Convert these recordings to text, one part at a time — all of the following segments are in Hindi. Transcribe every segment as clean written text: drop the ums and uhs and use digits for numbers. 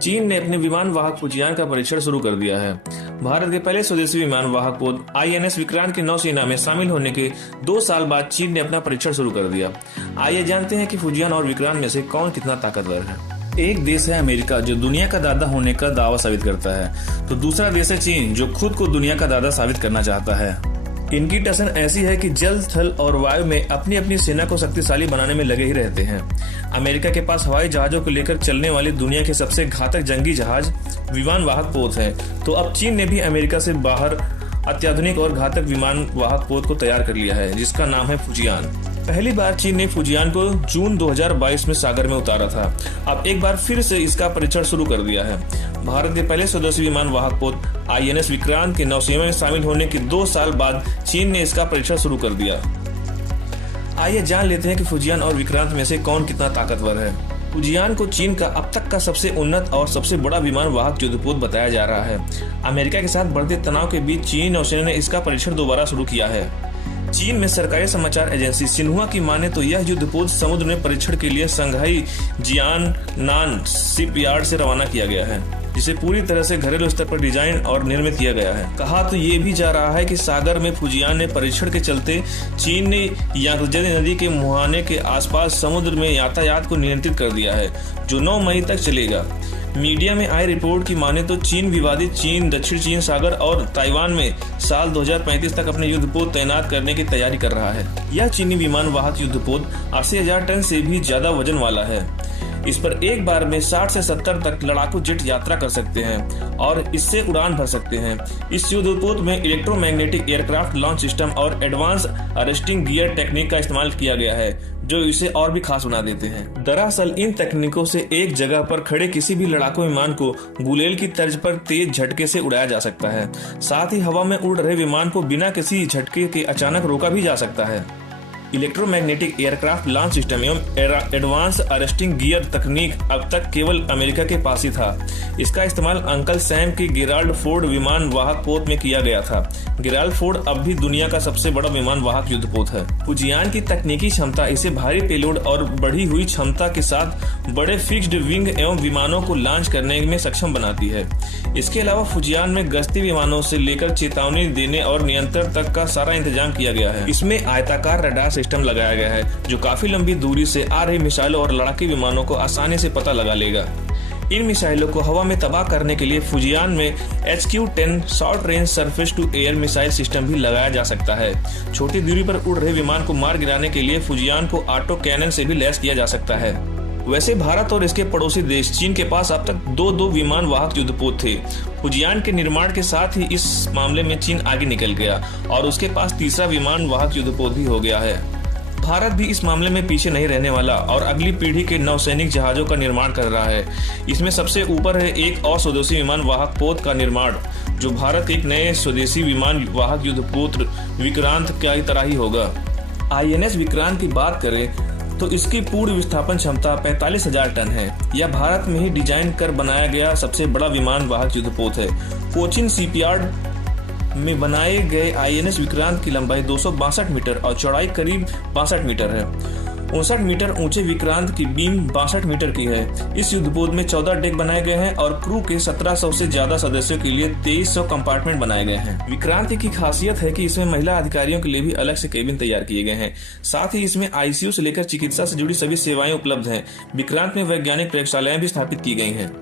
चीन ने अपने विमान वाहक फुजियान का परीक्षण शुरू कर दिया है। भारत के पहले स्वदेशी विमान वाहक पोत INS विक्रांत की नौसेना में शामिल होने के 2 साल बाद चीन ने अपना परीक्षण शुरू कर दिया। आइए जानते हैं कि फुजियान और विक्रांत में से कौन कितना ताकतवर है। एक देश है अमेरिका जो दुनिया का दादा होने का दावा साबित करता है, तो दूसरा देश है चीन जो खुद को दुनिया का दादा साबित करना चाहता है। इनकी टसन ऐसी है कि जल, थल और वायु में अपनी अपनी सेना को शक्तिशाली बनाने में लगे ही रहते हैं। अमेरिका के पास हवाई जहाजों को लेकर चलने वाली दुनिया के सबसे घातक जंगी जहाज विमान वाहक पोत है, तो अब चीन ने भी अमेरिका से बाहर अत्याधुनिक और घातक विमान वाहक पोत को तैयार कर लिया है, जिसका नाम है फुजियान। पहली बार चीन ने फुजियान को जून 2022 में सागर में उतारा था। अब एक बार फिर से इसका परीक्षण शुरू कर दिया है। भारत के पहले स्वदेशी विमान वाहक पोत INS विक्रांत के नौसेना में शामिल होने के 2 साल बाद चीन ने इसका परीक्षण शुरू कर दिया। आइए जान लेते हैं कि फुजियान और विक्रांत में से कौन कितना ताकतवर है। फुजियान को चीन का अब तक का सबसे उन्नत और सबसे बड़ा विमान वाहक युद्धपोत बताया जा रहा है। अमेरिका के साथ बढ़ते तनाव के बीच चीन नौसेना ने इसका परीक्षण दोबारा शुरू किया है। चीन में सरकारी समाचार एजेंसी सिन्हुआ की माने तो यह युद्धपोत समुद्र में परीक्षण के लिए संघाई जियाननान शिपयार्ड से रवाना किया गया है, जिसे पूरी तरह से घरेलू स्तर पर डिजाइन और निर्मित किया गया है। कहा तो ये भी जा रहा है कि सागर में फुजियान ने परीक्षण के चलते चीन ने यांगत्जे नदी के मुहाने के आसपास समुद्र में यातायात को नियंत्रित कर दिया है, जो 9 मई तक चलेगा। मीडिया में आई रिपोर्ट की माने तो चीन विवादित चीन, दक्षिण चीन सागर और ताइवान में साल 2035 तक अपने युद्धपोत तैनात करने की तैयारी कर रहा है। यह चीनी विमान वाहक युद्धपोत 80,000 टन से भी ज्यादा वजन वाला है। इस पर एक बार में 60 से 70 तक लड़ाकू जेट यात्रा कर सकते हैं और इससे उड़ान भर सकते हैं। इस युद्धपोत में इलेक्ट्रोमैग्नेटिक एयरक्राफ्ट लॉन्च सिस्टम और एडवांस अरेस्टिंग गियर टेक्निक का इस्तेमाल किया गया है, जो इसे और भी खास बना देते हैं। दरअसल इन तकनीकों से एक जगह पर खड़े किसी भी लड़ाकू विमान को गुलेल की तर्ज पर तेज झटके से उड़ाया जा सकता है। साथ ही हवा में उड़ रहे विमान को बिना किसी झटके के अचानक रोका भी जा सकता है। इलेक्ट्रोमैग्नेटिक एयरक्राफ्ट लॉन्च सिस्टम एवं एडवांस अरेस्टिंग गियर तकनीक अब तक केवल अमेरिका के पास ही था। इसका इस्तेमाल अंकल सैम के गेराल्ड फोर्ड विमान वाहक पोत में किया गया था। गेराल्ड फोर्ड अब भी दुनिया का सबसे बड़ा विमान वाहक युद्धपोत है। फुजियान की तकनीकी क्षमता इसे भारी पेलोड और बढ़ी हुई क्षमता के साथ बड़े फिक्स्ड विंग एवं विमानों को लॉन्च करने में सक्षम बनाती है। इसके अलावा फुजियान में गश्ती विमानों से लेकर चेतावनी देने और नियंत्रण तक का सारा इंतजाम किया गया है। इसमें आयताकार रडार सिस्टम लगाया गया है, जो काफी लंबी दूरी से आ रही मिसाइलों और लड़ाकू विमानों को आसानी से पता लगा लेगा। इन मिसाइलों को हवा में तबाह करने के लिए फुजियान में HQ-10 short range surface to air missile system भी लगाया जा सकता है। छोटी दूरी पर उड़ रहे विमान को मार गिराने के लिए फुजियान को ऑटो कैनन से भी लैस किया जा सकता है। वैसे भारत और इसके पड़ोसी देश चीन के पास अब तक 2 विमान वाहक युद्धपोत थे। फुजियान के निर्माण के साथ ही इस मामले में चीन आगे निकल गया और उसके पास तीसरा विमान वाहक युद्धपोत भी हो गया है। भारत भी इस मामले में पीछे नहीं रहने वाला और अगली पीढ़ी के नौसैनिक जहाजों का निर्माण कर रहा है। इसमें सबसे ऊपर है एक और स्वदेशी विमान वाहक पोत का निर्माण, जो भारत एक नए स्वदेशी विमान वाहक युद्धपोत विक्रांत की तरह ही होगा। INS विक्रांत की बात करें तो इसकी पूर्ण विस्थापन क्षमता 45,000 टन है। यह भारत में ही डिजाइन कर बनाया गया सबसे बड़ा विमान वाहक युद्धपोत है। कोचिन शिपयार्ड में बनाए गए INS विक्रांत की लंबाई 262 मीटर और चौड़ाई करीब 62 मीटर है। 59 मीटर ऊंचे विक्रांत की बीम 62 मीटर की है। इस युद्धपोत में 14 डेक बनाए गए हैं और क्रू के 1700 से ज्यादा सदस्यों के लिए 2300 कंपार्टमेंट बनाए गए हैं। विक्रांत की खासियत है कि इसमें महिला अधिकारियों के लिए भी अलग से केबिन तैयार किए गए हैं। साथ ही इसमें ICU से लेकर चिकित्सा से जुड़ी सभी सेवाएं उपलब्ध हैं। विक्रांत में वैज्ञानिक प्रयोगशालाएं भी स्थापित की गई हैं।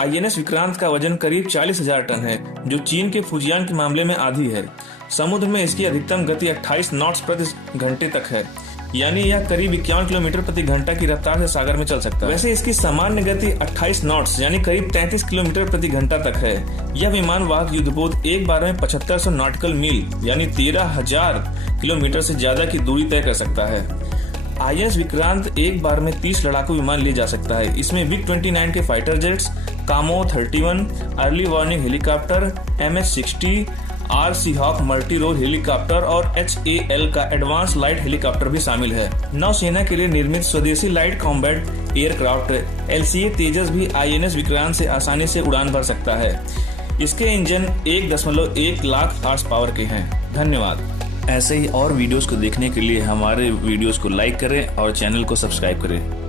INS विक्रांत का वजन करीब 40,000 टन है, जो चीन के फुजियान के मामले में आधी है। समुद्र में इसकी अधिकतम गति 28 नॉट्स प्रति घंटे तक है, यानी यह करीब 51 किलोमीटर प्रति घंटा की रफ्तार से सागर में चल सकता है। वैसे इसकी सामान्य गति 28 नॉट्स यानी करीब 33 किलोमीटर प्रति घंटा तक है। यह विमान वाहक युद्धपोत एक बार में 7500 नॉटिकल मील यानी 13,000 किलोमीटर से ज्यादा की दूरी तय कर सकता है। INS विक्रांत एक बार में 30 लड़ाकू विमान ले जा सकता है। इसमें MiG-29 के फाइटर जेट्स, कामो-31 early warning helicopter, MH-60 R Seahawk multi role helicopter और HAL का एडवांस लाइट हेलीकॉप्टर भी शामिल है। नौसेना के लिए निर्मित स्वदेशी light combat aircraft LCA Tejas भी INS विक्रांत से आसानी से उड़ान भर सकता है। इसके इंजन 1.1 लाख हॉर्स पावर के हैं। धन्यवाद। ऐसे ही और वीडियोस को देखने के लिए हमारे वीडियोस को लाइक करें और चैनल को सब्सक्राइब करें।